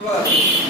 对。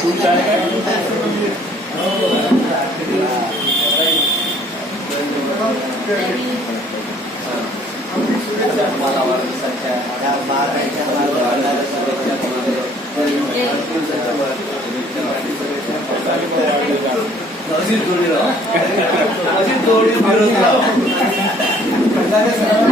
छूट जाएगा अशी जोडी राहा अशी जोडी फिरत राहा